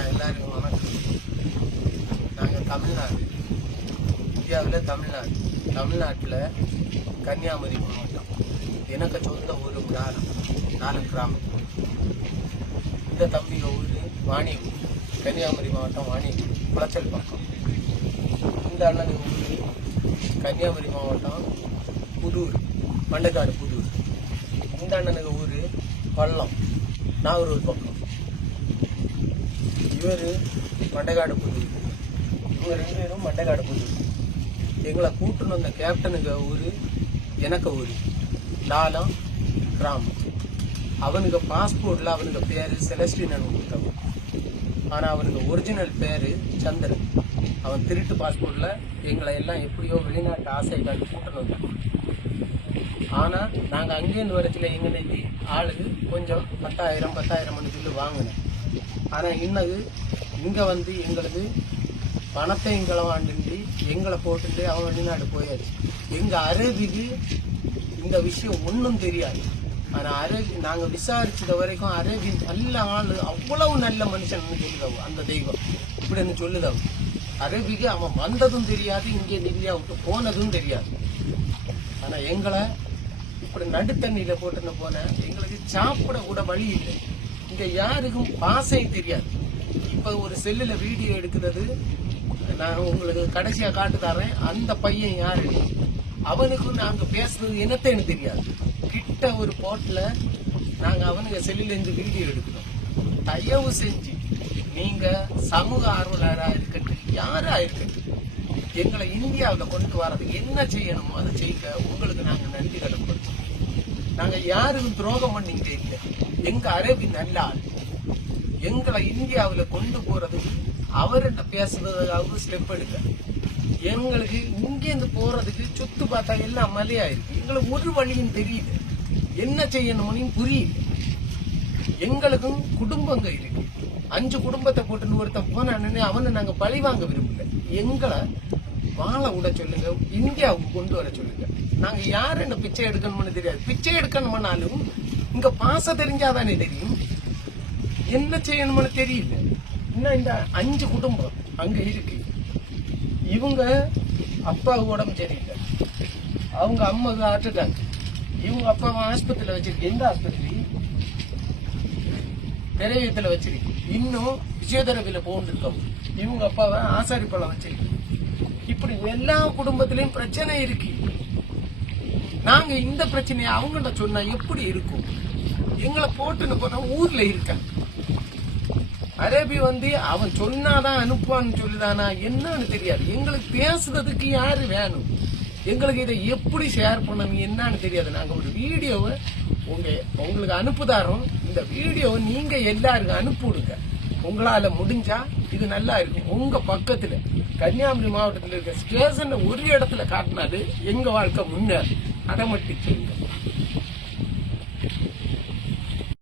எல்லாருக்கும் வணக்கம். நாங்கள் தமிழ்நாடு, இந்தியாவில் தமிழ்நாட்டில் கன்னியாகுமரி மாவட்டம். எனக்கு சொந்த ஊர் நாலு கிராமம். இந்த தம்பிய ஊர் வாணியூர், கன்னியாகுமரி மாவட்டம் வாணியூர், குளச்சல் பக்கம். இந்த அண்ணன் ஊர் கன்னியாகுமரி மாவட்டம் புதூர், மண்டைக்காடு புதூர். இந்த அண்ணனுக்கு ஊர் பள்ளம், நாகூர் பக்கம். இவர் மண்டைக்காடு புதூர், இவங்க 2 பேரும் மண்டைக்காடு புதூர். எங்களை கூட்டுன்னு வந்த கேப்டனுக்கு ஊர் எனக்கு ஊர் லாலம் கிராமம். அவனுக்கு பாஸ்போர்ட்டில் அவனுக்கு பேர் செலஸ்டின் கொடுத்தவன். ஆனால் அவனுக்கு ஒரிஜினல் பேர் சந்திரன். அவன் திருட்டு பாஸ்போர்ட்டில் எங்களை எல்லாம் எப்படியோ வெளிநாட்டு ஆசை காட்டு கூட்டணும் வந்தான். ஆனால் நாங்கள் அங்கேருந்து வரச்சில் எங்களுக்கு ஆளுக்கு கொஞ்சம் 10,000 சொல்லி வாங்கினேன். ஆனால் இன்னது இங்கே வந்து எங்களுக்கு பணத்தை எங்களை வாண்டிட்டு எங்களை போட்டுட்டு அவன் வெளிநாடு போயாச்சு. எங்கள் அரேபிக்கு இந்த விஷயம் ஒன்றும் தெரியாது. ஆனால் அரேபி நாங்கள் விசாரிச்சது வரைக்கும் அரேபி நல்ல ஆள், அவ்வளவு நல்ல மனுஷன் சொல்லுதவு அந்த தெய்வம் இப்படின்னு சொல்லுதவு. அரேபிக்கு அவன் வந்ததும் தெரியாது, இங்கே இந்தியா விட்டு போனதும் தெரியாது. ஆனால் எங்களை இப்படி நடுத்தண்ணியில் போட்டுன்னு போன எங்களுக்கு சாப்பிட கூட வழி இல்லை. இங்கே யாருக்கும் பாசை தெரியாது. இப்போ ஒரு செல்லில் வீடியோ எடுக்கிறது நான் உங்களுக்கு கடைசியாக காட்டு தரேன். அந்த பையன் யாரு, அவனுக்கும் நாங்கள் பேசுறது என்னத்தைன்னு தெரியாது. கிட்ட ஒரு போட்டில் நாங்கள் அவனுக்கு செல்லிலேருந்து வீடியோ எடுக்கணும். தயவு செஞ்சு நீங்கள் சமூக ஆர்வலராக இருக்கட்டும், யாராக இருக்கட்டும், எங்களை இந்தியாவில் கொண்டு வரதுக்கு என்ன செய்யணுமோ அதை செய்ய உங்களுக்கு நாங்கள் நன்றி கடன்படுத்தோம். நாங்கள் யாருக்கும் துரோகம் பண்ணிக்கிட்டே இல்லை. எங்கள் அரபி நல்ல ஆள். எங்களை இந்தியாவில் கொண்டு போறதுக்கு அவர்கிட்ட பேசுறதுக்காக ஸ்டெப் எடுக்க. எங்களுக்கு இங்கேருந்து போறதுக்கு சுத்து பார்த்தா எல்லாம் மலையாயிருக்கு. எங்களுக்கு ஒரு வழியும் தெரியல, என்ன செய்யணும்னு புரியல. எங்களுக்கும் குடும்பங்க இருக்கு. 5 குடும்பத்தை போட்டுன்னு ஒருத்த போனான்னு அவனை நாங்கள் பழி வாங்க விரும்பல. எங்களை வாழ விட சொல்லுங்க, இந்தியாவுக்கு கொண்டு வர சொல்லுங்க. நாங்க யாரு என்ன பிச்சை எடுக்கணும்னு தெரியாது. பிச்சை எடுக்கணும்னாலும் இங்க பாச தெரிஞ்சாதானே தெரியும், என்ன செய்யணும்னு தெரியல. இன்னும் இந்த 5 குடும்பம் அங்க இருக்கு. இவங்க அப்பாவுக்கு உடம்பு சரியில்லை, அவங்க அம்மாவுக்கு ஹார்ட் அட்டாக். இவங்க அப்பாவை ஆஸ்பத்திரியில வச்சிருக்கு. எந்த ஆஸ்பத்திரி? திரையத்துல வச்சிருக்கு. இன்னும் பிசியோதெரபியில போட்டுருக்கோம். இவங்க அப்பாவை ஆசாரிப்பழம் வச்சிருக்கு. இப்படி எல்லா குடும்பத்திலையும் பிரச்சனை இருக்கு. நாங்க இந்த பிரச்சனையை அவங்கள்ட்ட சொன்னா எப்படி இருக்கும்? எங்களை போட்டுன்னு போனா ஊர்ல இருக்க அரேபி வந்து அவன் சொன்னாதான் அனுப்புவான்னு சொல்லுதானா என்னன்னு தெரியாது. எங்களுக்கு பேசுறதுக்கு யாரு வேணும்? எங்களுக்கு இதை எப்படி ஷேர் பண்ணணும் என்னன்னு தெரியாது. நாங்க ஒரு வீடியோவை உங்களுக்கு அனுப்புதாரோம். இந்த வீடியோவை நீங்க எல்லாருக்கும் அனுப்பிவிடுங்க. உங்களால முடிஞ்சா இது நல்லா இருக்கும். உங்க பக்கத்துல கன்னியாகுமரி மாவட்டத்தில் இருக்க ஸ்டேஷன்ல ஒரு இடத்துல காட்டினாலும் எங்க வாழ்க்கை முன்னேறும். அதை மட்டும் சொல்லுங்க.